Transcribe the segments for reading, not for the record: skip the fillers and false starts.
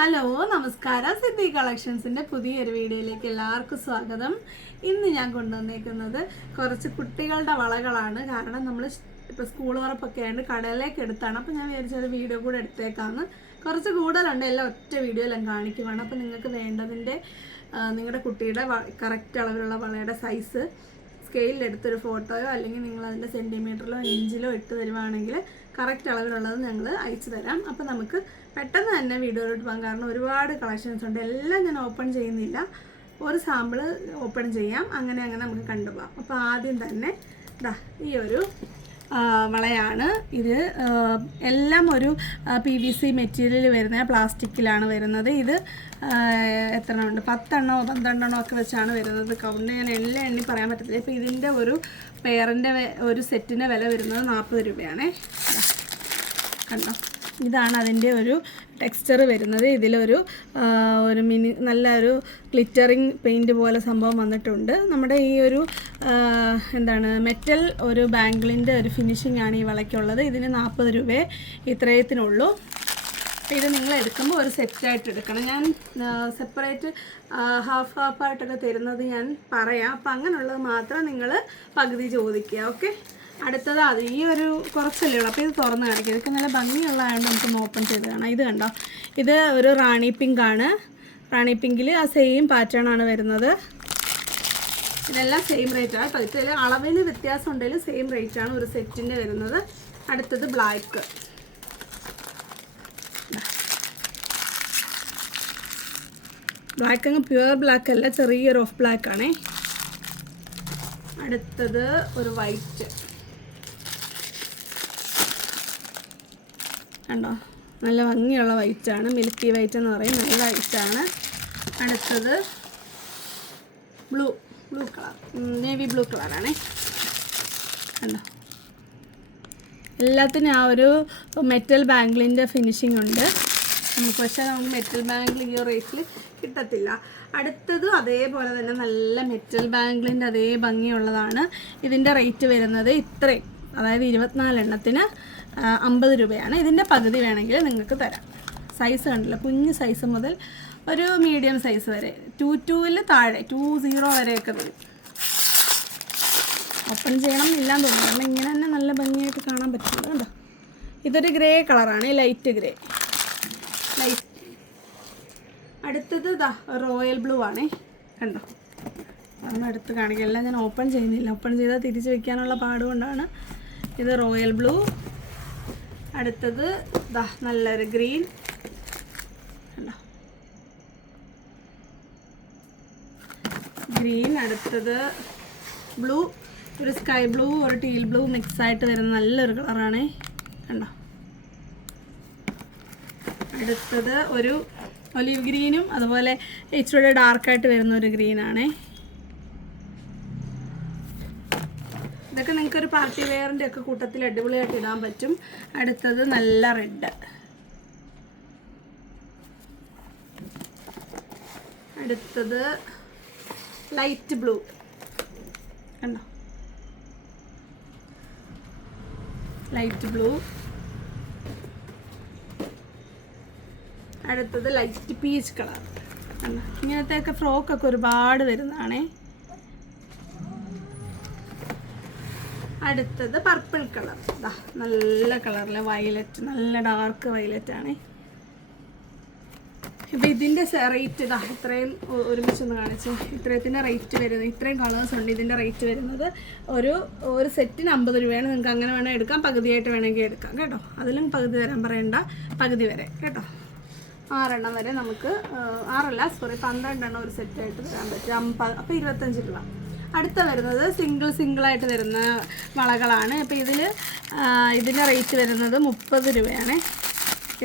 Hello നമസ്കാരം. സിദ്ധി കളക്ഷൻസിൻ്റെ പുതിയൊരു വീഡിയോയിലേക്ക് എല്ലാവർക്കും സ്വാഗതം. ഇന്ന് ഞാൻ കൊണ്ടുവന്നേക്കുന്നത് കുറച്ച് കുട്ടികളുടെ വളകളാണ്. കാരണം നമ്മൾ ഇപ്പോൾ സ്കൂൾ തുറപ്പൊക്കെ ആയതുകൊണ്ട് കടയിലേക്ക് എടുത്താണ്. അപ്പോൾ ഞാൻ വിചാരിച്ചൊരു വീഡിയോ കൂടെ എടുത്തേക്കാന്ന്. കുറച്ച് കൂടുതലുണ്ട്, എല്ലാം ഒറ്റ വീഡിയോയിലും കാണിക്കുവാണ്. അപ്പോൾ നിങ്ങൾക്ക് വേണ്ടതിൻ്റെ നിങ്ങളുടെ കുട്ടിയുടെ കറക്റ്റ് അളവിലുള്ള വളയുടെ സൈസ് സ്കെയിലെടുത്തൊരു ഫോട്ടോയോ അല്ലെങ്കിൽ നിങ്ങൾ അതിൻ്റെ സെൻറ്റിമീറ്ററിലോ ഇഞ്ചിലോ ഇട്ട് തരുവാണെങ്കിൽ കറക്റ്റ് അളവിലുള്ളത് ഞങ്ങൾ അയച്ചു തരാം. അപ്പോൾ നമുക്ക് പെട്ടെന്ന് തന്നെ വീഡിയോയിലോട്ട് പോകാം. കാരണം ഒരുപാട് കളക്ഷൻസ് ഉണ്ട്. എല്ലാം ഞാൻ ഓപ്പൺ ചെയ്യുന്നില്ല, ഒരു സാമ്പിള് ഓപ്പൺ ചെയ്യാം. അങ്ങനെ നമുക്ക് കണ്ടുപോകാം. അപ്പോൾ ആദ്യം തന്നെ ഈ ഒരു വളയാണ്. ഇത് എല്ലാം ഒരു PVC മെറ്റീരിയൽ വരുന്ന പ്ലാസ്റ്റിക്കിലാണ് വരുന്നത്. ഇത് എത്ര ഉണ്ട്, 10 എണ്ണോ 12 എണ്ണോ ഒക്കെ വെച്ചാണ് വരുന്നത്. കൗണ്ട് ഞാൻ എല്ലാം എണ്ണി പറയാൻ പറ്റത്തില്ല. ഇപ്പോൾ ഇതിൻ്റെ ഒരു പെയറിൻ്റെ ഒരു സെറ്റിൻ്റെ വില വരുന്നത് 40 രൂപയാണേ. കണ്ടോ, ഇതാണ് അതിൻ്റെ ഒരു ടെക്സ്ചർ വരുന്നത്. ഇതിലൊരു നല്ലൊരു ഗ്ലിറ്ററിങ് പെയിൻറ്റ് പോലെ സംഭവം വന്നിട്ടുണ്ട്. നമ്മുടെ ഈ ഒരു മെറ്റൽ ഒരു ബാംഗിളിൻ്റെ ഒരു ഫിനിഷിംഗ് ആണ് ഈ വളയ്ക്കുള്ളത്. ഇതിന് 40 രൂപയെ ഇത്രയത്തിനുള്ളൂ. ഇത് നിങ്ങൾ എടുക്കുമ്പോൾ ഒരു സെറ്റായിട്ട് എടുക്കണം. ഞാൻ സെപ്പറേറ്റ് ഹാഫായിട്ടൊക്കെ തരുന്നത് ഞാൻ പറയാം. അപ്പം അങ്ങനെയുള്ളത് മാത്രം നിങ്ങൾ പകുതി ചോദിക്കുക. ഓക്കെ, അടുത്തത് അത് ഈ ഒരു കുറച്ചല്ലേ ഉള്ളൂ. അപ്പോൾ ഇത് തുറന്ന് കാണിക്കുക. ഇതൊക്കെ നല്ല ഭംഗിയുള്ളതായതുകൊണ്ട് നമുക്ക് ഓപ്പൺ ചെയ്ത് കാണാം. ഇത് കണ്ടോ, ഇത് ഒരു റാണി പിങ്ക് ആണ്. റാണി പിങ്കിൽ ആ സെയിം പാറ്റേൺ ആണ് വരുന്നത്. ഇതെല്ലാം സെയിം റേറ്റാണ് കേട്ടോ. ഇതിൽ അളവിന് വ്യത്യാസം ഉണ്ടെങ്കിലും സെയിം റേറ്റാണ് ഒരു സെറ്റിൻ്റെ വരുന്നത്. അടുത്തത് ബ്ലാക്ക്. ബ്ലാക്ക് അങ്ങ് പ്യുവർ ബ്ലാക്ക് അല്ല, ചെറിയൊരു ഓഫ് ബ്ലാക്ക് ആണേ. അടുത്തത് ഒരു വൈറ്റ്. കണ്ടോ, നല്ല ഭംഗിയുള്ള വൈറ്റാണ്. മിൽക്കി വൈറ്റ് എന്ന് പറയും, നല്ല വൈറ്റാണ്. അടുത്തത് ബ്ലൂ കളർ, നേവി ബ്ലൂ കളറാണേ. കണ്ടോ, എല്ലാത്തിനും ആ ഒരു മെറ്റൽ ബാംഗിളിൻ്റെ ഫിനിഷിംഗ് ഉണ്ട് നമുക്ക്. പക്ഷേ നമുക്ക് മെറ്റൽ ബാംഗിൾ ഈ റേറ്റിൽ കിട്ടത്തില്ല. അടുത്തത് അതേപോലെ തന്നെ നല്ല മെറ്റൽ ബാംഗിളിൻ്റെ അതേ ഭംഗിയുള്ളതാണ്. ഇതിൻ്റെ റേറ്റ് വരുന്നത് ഇത്രയും, അതായത് 24 എണ്ണത്തിന് 50 രൂപയാണ്. ഇതിൻ്റെ പകുതി വേണമെങ്കിൽ നിങ്ങൾക്ക് തരാം. സൈസ് കണ്ടില്ല, കുഞ്ഞ് സൈസ് മുതൽ ഒരു മീഡിയം സൈസ് വരെ 22-ൽ താഴെ 20 വരെയൊക്കെ വരും. ഓപ്പൺ ചെയ്യണം എന്നില്ലാന്ന് തോന്നുന്നു, കാരണം ഇങ്ങനെ തന്നെ നല്ല ഭംഗിയായിട്ട് കാണാൻ പറ്റുന്നത്. കണ്ടോ, ഇതൊരു ഗ്രേ കളറാണ്, ലൈറ്റ് ഗ്രേ. അടുത്തത് റോയൽ ബ്ലൂ ആണേ. കണ്ടോ, അതൊന്നും എടുത്ത് കാണിക്കുക. എല്ലാം ഞാൻ ഓപ്പൺ ചെയ്യുന്നില്ല, ഓപ്പൺ ചെയ്താൽ തിരിച്ച് വയ്ക്കാനുള്ള പാടുകൊണ്ടാണ്. ഇത് റോയൽ ബ്ലൂ. അടുത്തത് നല്ലൊരു ഗ്രീൻ. കണ്ടോ, ഗ്രീൻ. അടുത്തത് ബ്ലൂ, ഒരു സ്കൈ ബ്ലൂ ഒരു ടീൽ ബ്ലൂ മിക്സായിട്ട് വരുന്ന നല്ലൊരു കളറാണേ. കണ്ടോ, അടുത്തത് ഒരു ഒലിവ് ഗ്രീനും അതുപോലെ ഇച്ചിരി ഡാർക്കായിട്ട് വരുന്ന ഒരു ഗ്രീനാണേ. ഇതൊക്കെ നിങ്ങൾക്കൊരു പാർട്ടി വെയറിൻ്റെ ഒക്കെ കൂട്ടത്തിൽ അടിപൊളിയായിട്ട് ഇടാൻ പറ്റും. അടുത്തത് നല്ല റെഡ്. അടുത്തത് ലൈറ്റ് ബ്ലൂ. കണ്ടോ, ലൈറ്റ് ബ്ലൂ. അടുത്തത് ലൈറ്റ് പീച്ച് കളർ. കണ്ടോ, ഇങ്ങനത്തെയൊക്കെ ഫ്രോക്കൊക്കെ ഒരുപാട് വരുന്നതാണേ. അടുത്തത് പർപ്പിൾ കളർ. നല്ല കളറിൽ വയലറ്റ്, നല്ല ഡാർക്ക് വയലറ്റ് ആണേ. ഇപ്പം ഇതിൻ്റെ റേറ്റ് ഇത്രയും ഒരുമിച്ചൊന്ന് കാണിച്ച്, ഇത്രയത്തിൻ്റെ റേറ്റ് വരുന്നത്, ഇത്രയും കളേഴ്സ് ഉണ്ട്. ഇതിൻ്റെ റേറ്റ് വരുന്നത് ഒരു സെറ്റിന് 50 രൂപയാണ്. നിങ്ങൾക്ക് അങ്ങനെ വേണമെങ്കിൽ എടുക്കാം, പകുതിയായിട്ട് വേണമെങ്കിൽ എടുക്കാം കേട്ടോ. അതിലും പകുതി തരാൻ പറയണ്ട, പകുതി വരെ കേട്ടോ. 6 എണ്ണം വരെ നമുക്ക് 12 എണ്ണം ഒരു സെറ്റായിട്ട് തരാൻ പറ്റും. അപ്പോൾ 25 രൂപ. അടുത്ത വരുന്നത് സിംഗിളായിട്ട് വരുന്ന വളകളാണ്. അപ്പോൾ ഇതിൻ്റെ റേറ്റ് വരുന്നത് 30 രൂപയാണ്.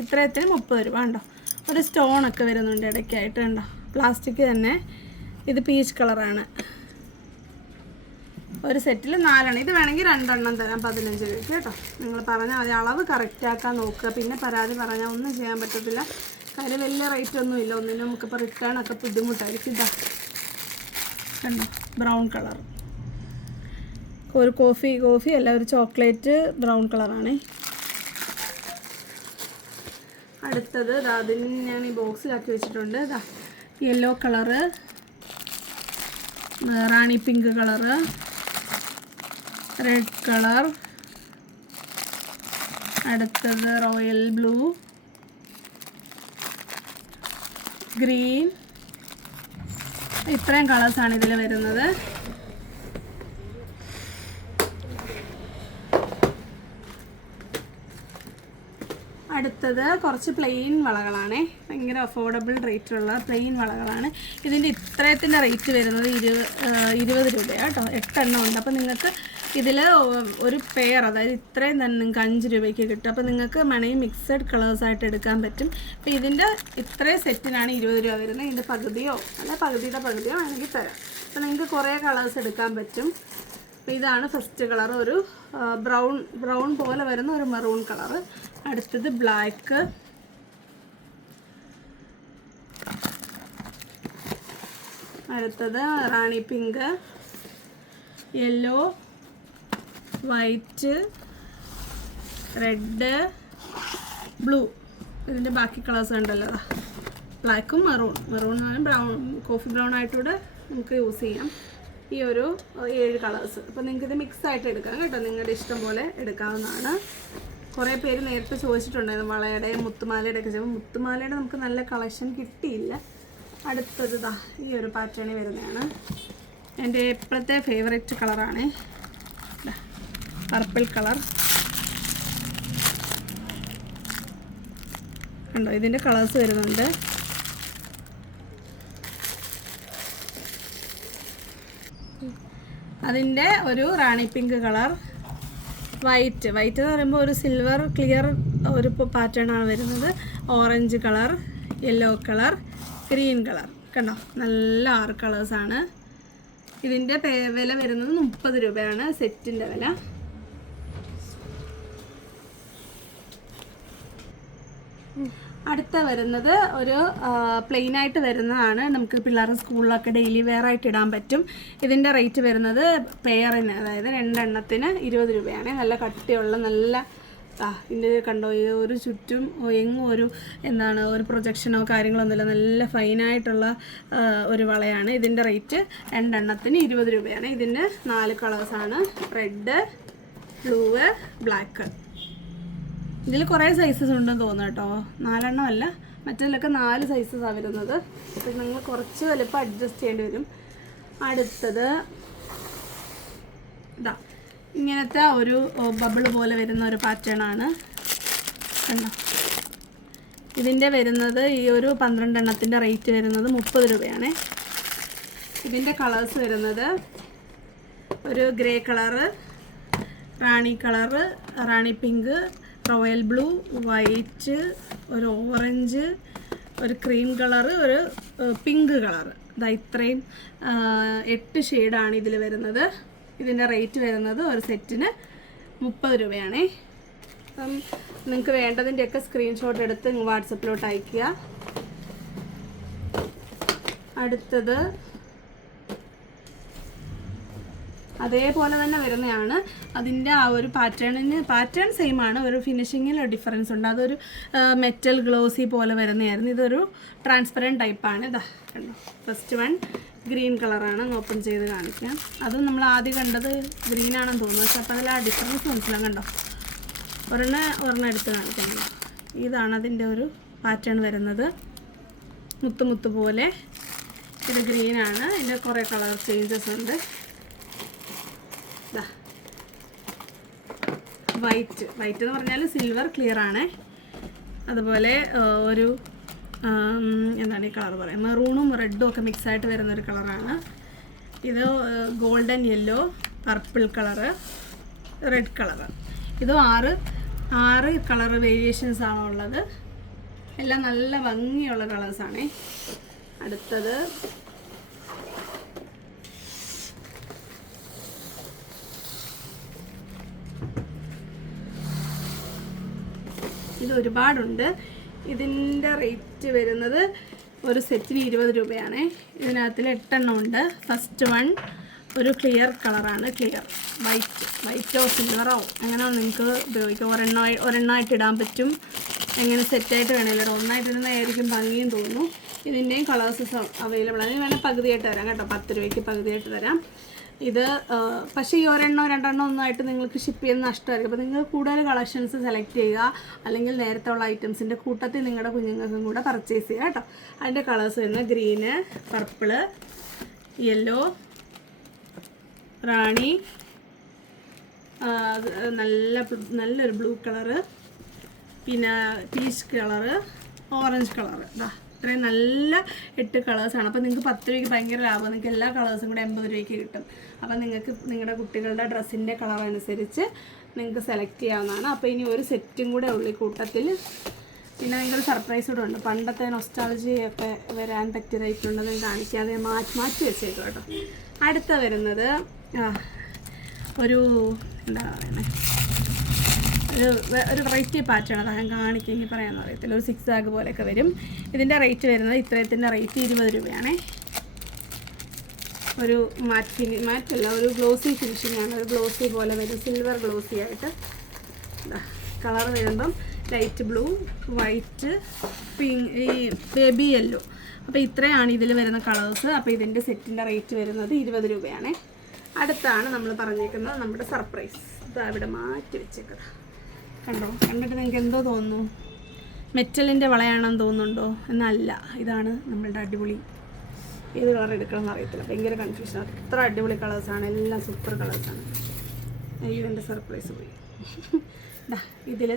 ഇത്രയത്തിന് 30 രൂപ. കണ്ടോ, ഒരു സ്റ്റോണൊക്കെ വരുന്നുണ്ട് ഇടയ്ക്കായിട്ട്. കണ്ടോ, പ്ലാസ്റ്റിക് തന്നെ. ഇത് പീച്ച് കളറാണ്. ഒരു സെറ്റിൽ 4 എണ്ണം. ഇത് വേണമെങ്കിൽ 2 എണ്ണം തരാം 15 രൂപയ്ക്ക് കേട്ടോ. നിങ്ങൾ പറഞ്ഞാൽ മതി, അളവ് കറക്റ്റാക്കാൻ നോക്കുക. പിന്നെ പരാതി പറഞ്ഞാൽ ഒന്നും ചെയ്യാൻ പറ്റത്തില്ല. കാര്യം വലിയ റേറ്റ് ഒന്നും ഇല്ല ഒന്നിനും. നമുക്കിപ്പോൾ റിട്ടേണൊക്കെ ബുദ്ധിമുട്ടായിരിക്കും. കണ്ടോ, ബ്രൗൺ കളർ, ഒരു കോഫി അല്ല, ഒരു ചോക്ലേറ്റ് ബ്രൗൺ കളറാണ്. അടുത്തത് അതിന് ഞാൻ ഈ ബോക്സിലാക്കി വെച്ചിട്ടുണ്ട്. യെല്ലോ കളറ്, റാണി പിങ്ക് കളറ്, റെഡ് കളർ, അടുത്തത് റോയൽ ബ്ലൂ, ഗ്രീൻ. ഇത്രയും കളേഴ്സാണ് ഇതിൽ വരുന്നത്. അടുത്തത് കുറച്ച് പ്ലെയിൻ വളകളാണ്, ഭയങ്കര അഫോർഡബിൾ റേറ്റുള്ള പ്ലെയിൻ വളകളാണ്. ഇതിൻ്റെ ഇത്രയത്തിൻ്റെ റേറ്റ് വരുന്നത് 20 രൂപയാണ് കേട്ടോ. 8 എണ്ണം ഉണ്ട്. അപ്പോൾ നിങ്ങൾക്ക് ഇതിൽ ഒരു പെയർ, അതായത് ഇത്രയും തന്നെ നിങ്ങൾക്ക് 5 രൂപയ്ക്ക് കിട്ടും. അപ്പോൾ നിങ്ങൾക്ക് വേണമെങ്കിൽ മിക്സഡ് കളേഴ്സായിട്ട് എടുക്കാൻ പറ്റും. അപ്പോൾ ഇതിൻ്റെ ഇത്രയും സെറ്റിനാണ് 20 രൂപ വരുന്നത്. ഇതിൻ്റെ പകുതിയോ അല്ല പകുതിയുടെ പകുതിയോ വേണമെങ്കിൽ തരാം. അപ്പോൾ നിങ്ങൾക്ക് കുറേ കളേഴ്സ് എടുക്കാൻ പറ്റും. അപ്പോൾ ഇതാണ് ഫസ്റ്റ് കളർ, ഒരു ബ്രൗൺ പോലെ വരുന്ന ഒരു മെറൂൺ കളറ്. അടുത്തത് ബ്ലാക്ക്, അടുത്തത് rani pink, yellow, white, red, blue. ഇതിൻ്റെ ബാക്കി കളേഴ്സ് ഉണ്ടല്ലോ, ബ്ലാക്കും മെറൂൺ ബ്രൗൺ, കോഫി ബ്രൗൺ ആയിട്ടൂടെ നമുക്ക് യൂസ് ചെയ്യാം. ഈ ഒരു 7 കളേഴ്സ്. അപ്പോൾ നിങ്ങൾക്കിത് മിക്സായിട്ട് എടുക്കാം കേട്ടോ, നിങ്ങളുടെ ഇഷ്ടം പോലെ എടുക്കാവുന്നതാണ്. കുറേ പേര് നേരത്തെ ചോദിച്ചിട്ടുണ്ടായിരുന്നു വളയുടെയും മുത്തുമാലയുടെ ഒക്കെ. ചെയ്യുമ്പോൾ മുത്തുമാലയുടെ നമുക്ക് നല്ല കളക്ഷൻ കിട്ടിയില്ല. അടുത്തത് ഈ ഒരു പാറ്റേണിൽ വരുന്നതാണ്. എൻ്റെ ഇപ്പോഴത്തെ ഫേവറേറ്റ് കളറാണ് പർപ്പിൾ കളർ. കണ്ടോ, ഇതിൻ്റെ കളേഴ്സ് വരുന്നുണ്ട്. അതിൻ്റെ ഒരു റാണി പിങ്ക് കളർ, വൈറ്റ് എന്ന് പറയുമ്പോൾ ഒരു സിൽവർ ക്ലിയർ ഒരു പാറ്റേൺ ആണ് വരുന്നത്. Orange colour, yellow colour, green colour. കണ്ടോ, നല്ല 6 കളേഴ്സാണ്. ഇതിൻ്റെ വില വരുന്നത് 30 രൂപയാണ് സെറ്റിൻ്റെ വില. അടുത്ത വരുന്നത് ഒരു പ്ലെയിനായിട്ട് വരുന്നതാണ്. നമുക്ക് പിള്ളേരുടെ സ്കൂളിലൊക്കെ ഡെയിലി വെയർ ആയിട്ട് ഇടാൻ പറ്റും. ഇതിൻ്റെ റേറ്റ് വരുന്നത് പെയറിന്, അതായത് 2 എണ്ണത്തിന് 20 രൂപയാണ്. നല്ല കട്ടിയുള്ള നല്ല ഇതിൻ്റെ കണ്ടോ, ഇത് ഒരു ചുറ്റും എങ്ങും ഒരു പ്രൊജക്ഷനോ കാര്യങ്ങളൊന്നുമില്ല, നല്ല ഫൈനായിട്ടുള്ള ഒരു വളയാണ്. ഇതിൻ്റെ റേറ്റ് 2 എണ്ണത്തിന് 20 രൂപയാണ്. ഇതിന് 4 കളേഴ്സാണ്, റെഡ്, ബ്ലൂ, ബ്ലാക്ക്. ഇതിൽ കുറേ സൈസസ് ഉണ്ടെന്ന് തോന്നുന്നു കേട്ടോ, 4 എണ്ണമല്ല, മറ്റതിലൊക്കെ 4 സൈസസാണ് വരുന്നത്. അപ്പോൾ നിങ്ങൾ കുറച്ച് വലുപ്പം അഡ്ജസ്റ്റ് ചെയ്യേണ്ടി വരും. അടുത്തത് ഇങ്ങനത്തെ ഒരു ബബിള് പോലെ വരുന്ന ഒരു പാറ്റേൺ ആണ്. കണ്ടോ, ഇതിൻ്റെ വരുന്നത് ഈ ഒരു 12 എണ്ണത്തിൻ്റെ റേറ്റ് വരുന്നത് 30 രൂപയാണ്. ഇതിൻ്റെ കളേഴ്സ് വരുന്നത് ഒരു ഗ്രേ കളറ്, റാണി കളറ്, റാണി പിങ്ക്, റോയൽ ബ്ലൂ, വൈറ്റ്, ഒരു ഓറഞ്ച്, ഒരു ക്രീം കളറ്, ഒരു പിങ്ക് കളറ്. ഇത്രയും 8 ഷെയ്ഡാണ് ഇതിൽ വരുന്നത്. ഇതിൻ്റെ റേറ്റ് വരുന്നത് ഒരു സെറ്റിന് 30 രൂപയാണേ. അപ്പം നിങ്ങൾക്ക് വേണ്ടതിൻ്റെയൊക്കെ സ്ക്രീൻഷോട്ട് എടുത്ത് വാട്സപ്പിലോട്ട് അയയ്ക്കുക. അടുത്തത് അതേപോലെ തന്നെ വരുന്നതാണ്. അതിൻ്റെ ആ ഒരു പാറ്റേൺ സെയിം ആണ്, ഒരു ഫിനിഷിങ്ങിൽ ഡിഫറൻസ് ഉണ്ട്. അതൊരു മെറ്റൽ ഗ്ലോസി പോലെ വരുന്നതായിരുന്നു. ഇതൊരു ട്രാൻസ്പെറൻറ്റ് ടൈപ്പാണ്. കണ്ടോ, ഫസ്റ്റ് വൺ ഗ്രീൻ കളറാണ്. ഓപ്പൺ ചെയ്ത് കാണിക്കാം. അതും നമ്മൾ ആദ്യം കണ്ടത് ഗ്രീനാണെന്ന് തോന്നുന്നു, പക്ഷെ അപ്പോൾ അതിൽ ആ ഡിഫറൻസ് മനസ്സിലാവും. കണ്ടോ, ഒരെണ്ണം എടുത്ത് കാണിക്കാം. ഇതാണ് അതിൻ്റെ ഒരു പാറ്റേൺ വരുന്നത്, മുത്ത് പോലെ. ഇത് ഗ്രീനാണ്. ഇതിൻ്റെ കുറേ കളർ ചേഞ്ചസ് ഉണ്ട്. വൈറ്റ് എന്ന് പറഞ്ഞാൽ സിൽവർ ക്ലിയർ ആണ്. അതുപോലെ ഒരു എന്താണ് ഈ കളർ പറയാം, മെറൂണും റെഡും ഒക്കെ മിക്സായിട്ട് വരുന്നൊരു കളറാണ്. ഇത് golden yellow, purple colour, red colour. ഇത് 6 കളർ വേരിയേഷൻസ് ആണ് ഉള്ളത്. എല്ലാം നല്ല ഭംഗിയുള്ള കളേഴ്സാണ്. അടുത്തത് ഇത് ഒരുപാടുണ്ട്. ഇതിൻ്റെ റേറ്റ് വരുന്നത് ഒരു സെറ്റിന് 20 രൂപയാണ്. ഇതിനകത്തിൽ 8 എണ്ണം ഉണ്ട്. ഫസ്റ്റ് വൺ ഒരു ക്ലിയർ കളറാണ്, ക്ലിയർ വൈറ്റോ സിൽവറോ അങ്ങനെ നിങ്ങൾക്ക് ഉപയോഗിക്കാം. ഒരെണ്ണമായിട്ട് ഇടാൻ പറ്റും. എങ്ങനെ സെറ്റായിട്ട് വേണമല്ലോ, ഒന്നായിട്ടിരുന്നായിരിക്കും ഭംഗിയും തോന്നുന്നു. ഇതിൻ്റെയും കളേഴ്സ് അവൈലബിൾ ആണ്. ഇത് വേണേൽ പകുതിയായിട്ട് തരാം കേട്ടോ, 10 രൂപയ്ക്ക് പകുതിയായിട്ട് തരാം. ഇത് പക്ഷേ ഈ ഒരെണ്ണോ രണ്ടെണ്ണോ ഒന്നായിട്ട് നിങ്ങൾക്ക് ഷിപ്പ് ചെയ്യുന്ന നഷ്ടമായിരിക്കും. അപ്പോൾ നിങ്ങൾ കൂടുതൽ കളക്ഷൻസ് സെലക്ട് ചെയ്യുക, അല്ലെങ്കിൽ നേരത്തെ ഉള്ള ഐറ്റംസിൻ്റെ കൂട്ടത്തിൽ നിങ്ങളുടെ കുഞ്ഞുങ്ങൾക്കും കൂടെ പർച്ചേസ് ചെയ്യുക കേട്ടോ. അതിൻ്റെ കളേഴ്സ് വരുന്നത് ഗ്രീന്, പർപ്പിള്, യെല്ലോ, റാണി, നല്ലൊരു ബ്ലൂ കളറ്, പിന്നെ പീച്ച് കളറ്, ഓറഞ്ച് കളറ്. ഇത്രയും നല്ല 8 കളേഴ്സാണ്. അപ്പോൾ നിങ്ങൾക്ക് 10 രൂപയ്ക്ക് ഭയങ്കര ലാഭം. നിങ്ങൾക്ക് എല്ലാ കളേഴ്സും കൂടെ 80 രൂപയ്ക്ക് കിട്ടും. അപ്പോൾ നിങ്ങൾക്ക് നിങ്ങളുടെ കുട്ടികളുടെ ഡ്രസ്സിൻ്റെ കളർ അനുസരിച്ച് നിങ്ങൾക്ക് സെലക്ട് ചെയ്യാവുന്നതാണ്. അപ്പോൾ ഇനി ഒരു സെറ്റും കൂടെ ഉള്ളു കൂട്ടത്തിൽ. പിന്നെ നിങ്ങൾക്ക് സർപ്രൈസ് കൂടെ ഉണ്ട്. പണ്ടത്തെ നൊസ്റ്റാൾജിയൊക്കെ വരാൻ പറ്റിയതായിട്ടുണ്ടെന്ന് കാണിക്കാതെ മാറ്റി വെച്ചേക്കും കേട്ടോ. അടുത്ത വരുന്നത് ഒരു എന്താ പറയുന്നത്, ഒരു വെറൈറ്റി പാറ്റേൺ. അത് ഞാൻ കാണിക്കെങ്കിൽ പറയാമെന്ന് അറിയത്തില്ല. ഒരു 6 ആഗ് പോലെയൊക്കെ വരും. ഇതിൻ്റെ റേറ്റ് വരുന്നത് ഇത്രയത്തിൻ്റെ റേറ്റ് 20 രൂപയാണേ. ഒരു മാറ്റല്ല, ഒരു ഗ്ലോസി ഫിനിഷിംഗ് ആണ്. ഒരു ഗ്ലോസി പോലെ വരും, സിൽവർ ഗ്ലോസി ആയിട്ട്. കളർ വരുമ്പം ലൈറ്റ് ബ്ലൂ, വൈറ്റ്, പിങ്ക്, ഈ ബേബി യെല്ലോ. അപ്പോൾ ഇത്രയാണ് ഇതിൽ വരുന്ന കളേഴ്സ്. അപ്പോൾ ഇതിൻ്റെ സെറ്റിൻ്റെ റേറ്റ് വരുന്നത് 20 രൂപയാണേ. അടുത്താണ് നമ്മൾ പറഞ്ഞേക്കുന്നത് നമ്മുടെ സർപ്രൈസ്. ഇത് അവിടെ മാറ്റി വെച്ചേക്കുക കണ്ടോ. കണ്ടിട്ട് നിങ്ങൾക്ക് എന്തോ തോന്നുന്നു, മെറ്റലിൻ്റെ വളയാണെന്ന് തോന്നുന്നുണ്ടോ? എന്നല്ല, ഇതാണ് നമ്മളുടെ അടിപൊളി. ഏത് കളർ എടുക്കണമെന്ന് അറിയത്തില്ല, ഭയങ്കര കൺഫ്യൂഷനാണ്. ഇത്ര അടിപൊളി കളേഴ്സാണ്, എല്ലാം സൂപ്പർ കളേഴ്സാണ്. ഇതിൻ്റെ സർപ്രൈസ് പോയി. ഇതിൽ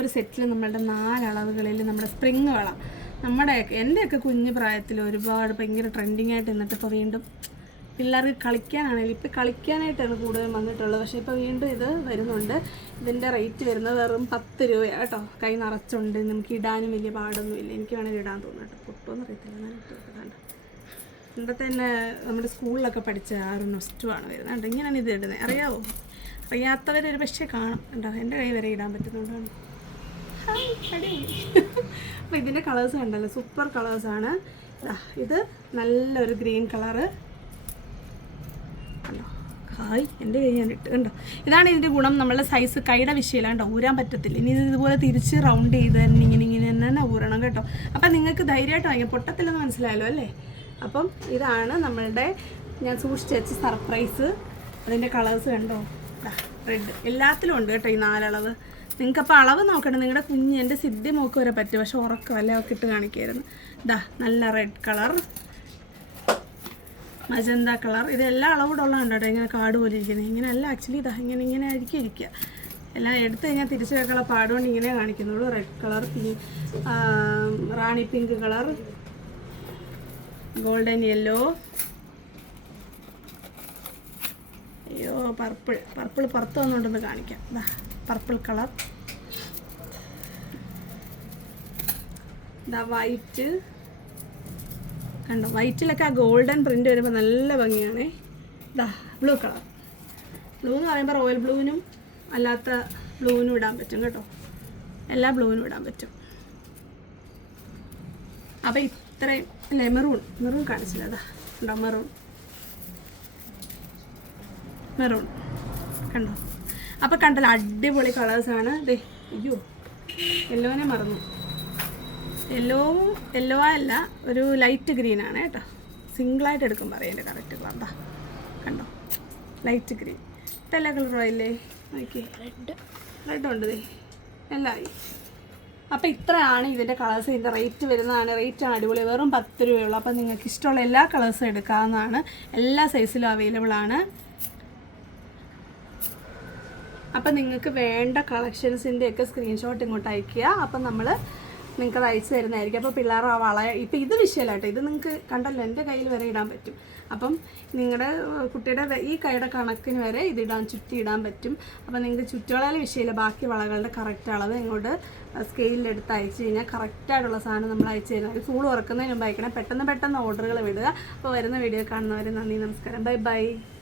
ഒരു സെറ്റിൽ നമ്മളുടെ 4 അളവുകളിൽ നമ്മുടെ സ്പ്രിങ് വള, എൻ്റെയൊക്കെ കുഞ്ഞു പ്രായത്തിൽ ഒരുപാട് ഭയങ്കര ട്രെൻഡിങ് ആയിട്ട് നിന്നിട്ട് ഇപ്പോൾ വീണ്ടും പിള്ളേർക്ക് കളിക്കാനാണെങ്കിലും ഇപ്പോൾ കളിക്കാനായിട്ടാണ് കൂടുതൽ വന്നിട്ടുള്ളത്. പക്ഷേ ഇപ്പോൾ വീണ്ടും ഇത് വരുന്നുണ്ട്. ഇതിൻ്റെ റേറ്റ് വരുന്നത് വെറും 10 രൂപയാണ് കേട്ടോ. കൈ നിറച്ചുണ്ട്, നമുക്ക് ഇടാനും വലിയ പാടൊന്നുമില്ല. എനിക്ക് വേണമെങ്കിൽ ഇടാൻ തോന്നും കേട്ടോ, പൊട്ടുമെന്ന് അറിയത്തില്ല. ഞാൻ ഇട്ടിട്ടുണ്ട്. ഇവിടെ തന്നെ നമ്മുടെ സ്കൂളിലൊക്കെ പഠിച്ച ഒരു നൊസ്റ്റുമാണ് വരുന്നത് കേട്ടോ. ഇങ്ങനെയാണ് ഇത് ഇടുന്നത്, അറിയാവോ? അറിയാത്തവരൊരു പക്ഷേ കാണും കേട്ടോ. എൻ്റെ കൈ വരെ ഇടാൻ പറ്റുന്നുണ്ടാണ്. അപ്പോൾ ഇതിൻ്റെ കളേഴ്സ് കണ്ടല്ലോ, സൂപ്പർ കളേഴ്സാണ്. ഇത് നല്ലൊരു ഗ്രീൻ കളറ്. ഹായ്, എൻ്റെ കൈ ഞാൻ ഇട്ട് കണ്ടോ. ഇതാണ് ഇതിൻ്റെ ഗുണം. നമ്മളുടെ സൈസ് കൈയുടെ വിഷയമില്ല കേട്ടോ, ഊരാൻ പറ്റത്തില്ല. ഇനി ഇതുപോലെ തിരിച്ച് റൗണ്ട് ചെയ്ത് തന്നെ ഇങ്ങനെ തന്നെ ഊരണം കേട്ടോ. അപ്പം നിങ്ങൾക്ക് ധൈര്യമായിട്ട് വാങ്ങിക്കാം, പൊട്ടത്തില്ലെന്ന് മനസ്സിലായല്ലോ അല്ലേ. അപ്പം ഇതാണ് നമ്മളുടെ ഞാൻ സൂക്ഷിച്ച് വെച്ച സർപ്രൈസ്. അതിൻ്റെ കളേഴ്സ് കണ്ടോ, റെഡ് എല്ലാത്തിലും ഉണ്ട് കേട്ടോ ഈ 4 അളവ്. നിങ്ങൾക്കപ്പോൾ അളവ് നോക്കണം, നിങ്ങളുടെ കുഞ്ഞ് എൻ്റെ സിദ്ധി മോക്ക് വരെ പറ്റും, പക്ഷെ ഉറക്കമല്ലേ അവർക്ക് ഇട്ട് കാണിക്കായിരുന്നു. നല്ല റെഡ് കളർ, മജന്ത കളർ. ഇതെല്ലാം അളവൂടെ ഉള്ളതാണ് കേട്ടോ, ഇങ്ങനെ കാട് പോലെ ഇരിക്കുന്നത്. ഇങ്ങനെയല്ല ആക്ച്വലി, ഇങ്ങനെ ആയിരിക്കും ഇരിക്കുക. എല്ലാം എടുത്ത് കഴിഞ്ഞാൽ തിരിച്ചു വെക്കാനുള്ള പാടുകൊണ്ട് ഇങ്ങനെ കാണിക്കുന്നുള്ളൂ. റെഡ് കളർ, റാണി പിങ്ക് കളർ, ഗോൾഡൻ യെല്ലോ, അയ്യോ പർപ്പിൾ പുറത്ത് വന്നുകൊണ്ടെന്ന് കാണിക്കാം. പർപ്പിൾ കളർ, വൈറ്റ് കണ്ടോ. വൈറ്റിലൊക്കെ ആ ഗോൾഡൻ പ്രിൻ്റ് വരുമ്പോൾ നല്ല ഭംഗിയാണേ. Blue colour. ബ്ലൂ എന്ന് പറയുമ്പോൾ റോയൽ ബ്ലൂവിനും അല്ലാത്ത ബ്ലൂവിനും ഇടാൻ പറ്റും കേട്ടോ, എല്ലാ ബ്ലൂവിനും ഇടാൻ പറ്റും. അപ്പോൾ ഇത്രയും അല്ലേ. മെറൂൺ കാണിച്ചില്ല, ഉണ്ടോ മെറൂൺ കണ്ടോ. അപ്പോൾ കണ്ടല്ലോ, അടിപൊളി കളേഴ്സാണ്. അയ്യോ യെല്ലോനെ മറന്നു. യെല്ലോ അല്ല, ഒരു ലൈറ്റ് ഗ്രീനാണ് കേട്ടോ. സിംഗിളായിട്ട് എടുക്കും പറയും എൻ്റെ കറക്റ്റ് കളർ. കണ്ടോ, ലൈറ്റ് ഗ്രീൻ. ഇപ്പം എല്ലാ കളറും ആയില്ലേ, നോക്കി. റെഡ് ഉണ്ട്, എല്ലായി. അപ്പോൾ ഇത്രയാണ് ഇതിൻ്റെ കളേഴ്സ്. ഇതിൻ്റെ റേറ്റ് വരുന്നതാണ്. റേറ്റാണ് അടിപൊളി, വെറും 10 രൂപയുള്ളൂ. അപ്പോൾ നിങ്ങൾക്ക് ഇഷ്ടമുള്ള എല്ലാ കളേഴ്സും എടുക്കാവുന്നതാണ്. എല്ലാ സൈസിലും അവൈലബിൾ ആണ്. അപ്പം നിങ്ങൾക്ക് വേണ്ട കളക്ഷൻസിൻ്റെയൊക്കെ സ്ക്രീൻഷോട്ട് ഇങ്ങോട്ട് അയയ്ക്കുക. അപ്പം നിങ്ങൾക്കത് അയച്ചു തരുന്നതായിരിക്കും. അപ്പോൾ പിള്ളേർ ആ ഇപ്പം ഇത് വിഷയമല്ല കേട്ടോ, ഇത് നിങ്ങൾക്ക് കണ്ടല്ലോ എൻ്റെ കയ്യിൽ വരെ ഇടാൻ പറ്റും. അപ്പം നിങ്ങളുടെ കുട്ടിയുടെ ഈ കൈയുടെ കണക്കിന് വരെ ചുറ്റി ഇടാൻ പറ്റും. അപ്പം നിങ്ങൾക്ക് ചുറ്റുവളയിൽ വിഷയമില്ല, ബാക്കി വളകളുടെ കറക്റ്റ് അളവ് ഇങ്ങോട്ട് സ്കെയിലെടുത്ത് അയച്ചു കഴിഞ്ഞാൽ കറക്റ്റായിട്ടുള്ള സാധനം നമ്മൾ അയച്ചു തരുന്നത്. സ്കൂൾ തുറക്കുന്നതിന് മുമ്പ് അയക്കണം. പെട്ടെന്ന് ഓർഡറുകൾ വിടുക. അപ്പോൾ വരുന്ന വീഡിയോ കാണുന്നവരെ നന്ദി, നമസ്കാരം, ബൈ.